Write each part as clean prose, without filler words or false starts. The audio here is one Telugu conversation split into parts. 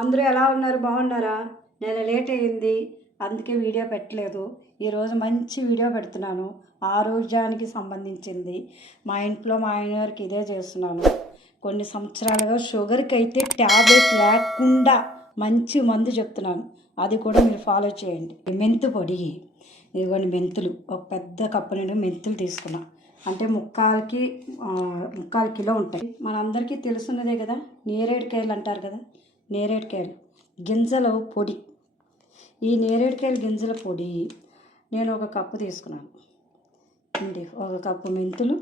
అందరూ ఎలా ఉన్నారు? బాగున్నారా? నేను లేట్ అయింది, అందుకే వీడియో పెట్టలేదు. ఈరోజు మంచి వీడియో పెడుతున్నాను, ఆరోగ్యానికి సంబంధించింది. మా ఇంట్లో మా ఆయన గారికి ఇదే చేస్తున్నాను. కొన్ని సంవత్సరాలుగా షుగర్కి అయితే ట్యాబ్లెట్ లేకుండా మంచి మందు చెప్తున్నాను, అది కూడా మీరు ఫాలో చేయండి. మెంతు పొడి, ఇదిగోండి మెంతులు, ఒక పెద్ద కప్పు నుండి మెంతులు తీసుకున్నా. అంటే ముక్కాలు కిలో ఉంటాయి. మనందరికీ తెలుసున్నదే కదా, నేరేడుకాయలు అంటారు కదా, నేరేడుకాయలు గింజల పొడి. ఈ నేరేడుకాయల గింజల పొడి నేను ఒక కప్పు తీసుకున్నాను అండి. ఒక కప్పు మెంతులు,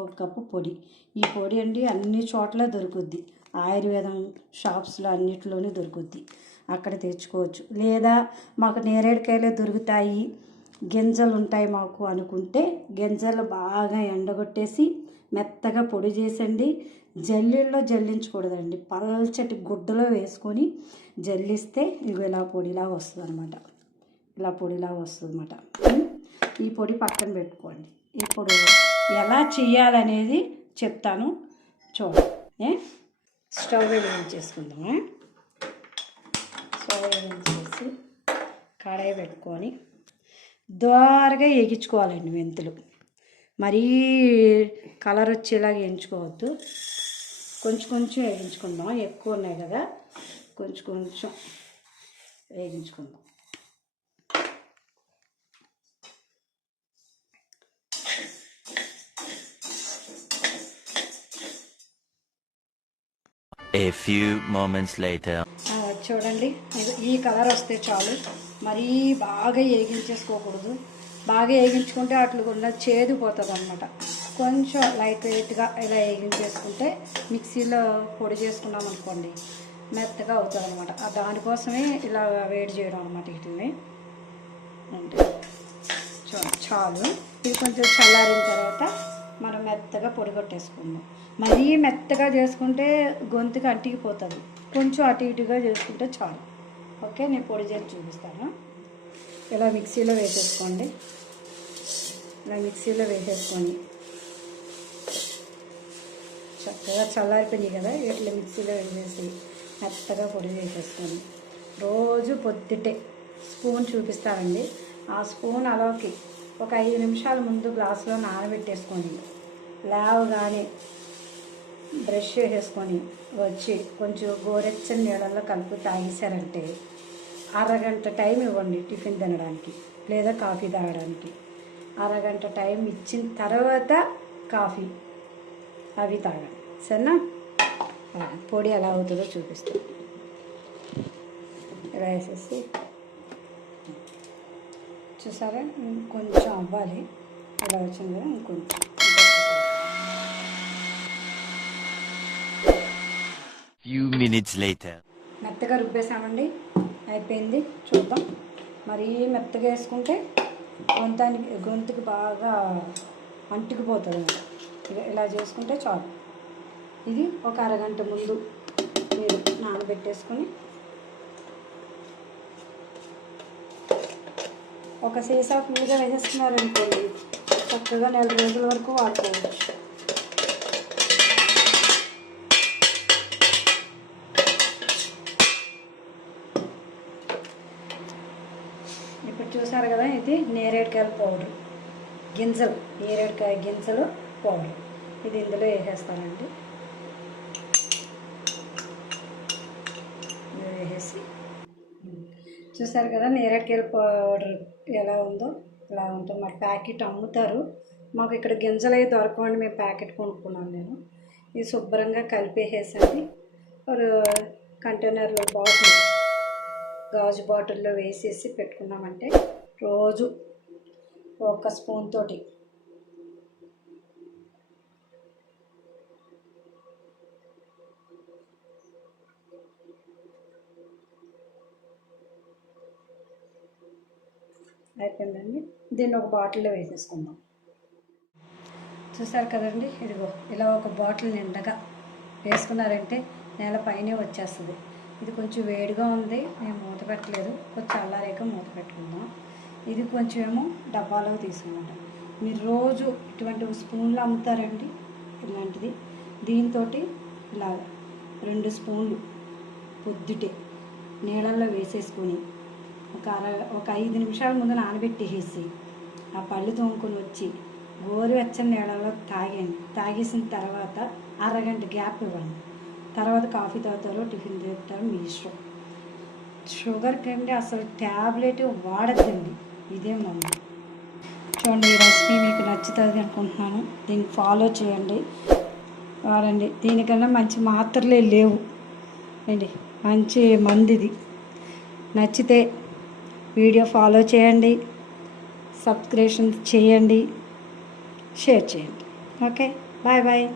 ఒక కప్పు పొడి. ఈ పొడి అండి అన్ని చోట్ల దొరుకుద్ది, ఆయుర్వేదం షాప్స్లో అన్నిటిలోనే దొరుకుద్ది, అక్కడ తెచ్చుకోవచ్చు. లేదా మాకు నేరేడుకాయలే దొరుకుతాయి, గింజలు ఉంటాయి మాకు అనుకుంటే, గింజలు బాగా ఎండగొట్టేసి మెత్తగా పొడి చేసండి. జల్లీల్లో జల్లించకూడదండి, పల్చటి గుడ్డలో వేసుకొని జల్లిస్తే ఇవి ఇలా పొడిలా వస్తుంది అనమాట. ఇలా పొడిలా వస్తుంది అనమాట. ఈ పొడి పక్కన పెట్టుకోండి. ఇప్పుడు ఎలా చేయాలనేది చెప్తాను, చూడండి. స్టవ్ వెలిగించేసుకుందామా. స్టవ్ వెలిగించేసి కడాయి పెట్టుకొని దోరగా వేగించుకోవాలండి. మెంతులు మరీ కలర్ వచ్చేలాగా వేయించుకోవద్దు, కొంచెం కొంచెం వేయించుకుందాం. ఎక్కువ ఉన్నాయి కదా, కొంచెం కొంచెం వేయించుకుందాం. A few moments later. చూడండి, ఈ కలర్ వస్తే చాలు, మరీ బాగా వేగించేసుకోకూడదు. బాగా వేగించుకుంటే అట్లా చేదు పోతుంది అనమాట. కొంచెం లైట్ వెయిట్గా ఇలా వేగించేసుకుంటే మిక్సీలో పొడి చేసుకున్నాం అనుకోండి, మెత్తగా అవుతుంది అనమాట. దానికోసమే ఇలా వేడి చేయడం అనమాట. వీటిని అంటే చాలు. ఇది కొంచెం చల్లారిన తర్వాత మనం మెత్తగా పొడి కొట్టేసుకుందాం. మరీ మెత్తగా చేసుకుంటే గొంతుకు అంటికిపోతుంది, కొంచెం అటు ఇటుగా చేసుకుంటే చాలు. ఓకే, నేను పొడి చేసి చూపిస్తాను. ఇలా మిక్సీలో వేసేసుకోండి. ఇలా మిక్సీలో వేసేసుకొని చక్కగా చల్లారిపోయినాయి కదా, వీటిలో మిక్సీలో వేసేసి మెత్తగా పొడి చేసేసుకొని రోజు పొద్దుటే స్పూన్ చూపిస్తానండి. ఆ స్పూన్ అలాకి ఒక 5 నిమిషాల ముందు గ్లాసులో నానబెట్టేసుకొని లేవగానే బ్రష్ చేసేసుకొని వచ్చి కొంచెం గోరెచ్చని నీళ్ళల్లో కలిపి తాగేశారంటే అరగంట టైం ఇవ్వండి టిఫిన్ తినడానికి లేదా కాఫీ తాగడానికి. అరగంట టైం ఇచ్చిన తర్వాత కాఫీ అవి తాగండి, సరేనా? పొడి ఎలా అవుతుందో చూపిస్తాను. ఇలా వేసేసి చూసారా, కొంచెం అవ్వాలి. ఇలా వచ్చింది కదా, ఇంకొంచెం Few minutes later. మెత్తగా రుబ్బేసామండి, అయిపోయింది. చూద్దాం. మరీ మెత్తగా వేసుకుంటే గొంతుకి బాగా అంటుకుపోతుంది. ఇలా చేసుకుంటే చాలు. ఇది ఒక అరగంట ముందు మీరు నానబెట్టేసుకొని ఒక సీసా ఫుల్గా వేసేసుకున్నారనుకోండి, చక్కగా 4 రోజుల వరకు వాడుకోవచ్చు. ఇప్పుడు చూసారు కదా, ఇది నేరేడుకాయల పౌడర్, గింజలు, నేరేడుకాయ గింజలు పౌడర్. ఇది ఇందులో వేసేస్తానండి. వేసేసి చూసారు కదా, నేరేడుకాయల పౌడర్ ఎలా ఉందో ఇలా ఉంటుంది. మరి ప్యాకెట్ అమ్ముతారు, మాకు ఇక్కడ గింజలు అవి దొరకవండి, మేము ప్యాకెట్ కొనుక్కున్నాను నేను. ఇది శుభ్రంగా కలిపేసేసండి కంటైనర్లో బాటిల్, గాజు బాటిల్లో వేసేసి పెట్టుకున్నామంటే రోజు ఒక స్పూన్ తోటి అయిపోయిందండి. దీన్ని ఒక బాటిల్లో వేసేసుకుందాం. చూసారు కదండి, ఇదిగో ఇలా ఒక బాటిల్ నిండగా వేసుకున్నారంటే నెల పైనే వచ్చేస్తుంది. ఇది కొంచెం వేడిగా ఉంది, నేను మూత పెట్టలేదు, కొంచెం చల్లారాక మూత పెట్టుకుందాం. ఇది కొంచెం ఏమో డబ్బాలో తీసుకున్నాం. మీరు రోజు ఇటువంటి స్పూన్లు అమ్ముతారండి, ఇలాంటిది. దీంతో ఇలా 2 స్పూన్లు పొద్దుటే నీళ్ళల్లో వేసేసుకొని ఒక 5 నిమిషాల ముందు నానబెట్టేసి ఆ పళ్ళు తోముకొని వచ్చి గోరువెచ్చని నీళ్ళలో తాగండి. తాగేసిన తర్వాత అరగంట గ్యాప్ ఇవ్వండి. తర్వాత కాఫీ తాగుతారో టిఫిన్ తింటారో మీ ఇష్టం. షుగర్ కంటే అసలు ట్యాబ్లెట్ వాడద్దండి, ఇదే మందు. చూడండి, ఈ రెసిపీ మీకు నచ్చుతుంది అనుకుంటున్నాను. దీన్ని ఫాలో చేయండి, వాడండి. దీనికన్నా మంచి మాత్రలే లేవు అండి, మంచి మందిది. నచ్చితే వీడియో ఫాలో చేయండి, సబ్స్క్రిప్షన్ చేయండి, షేర్ చేయండి. Okay, bye bye.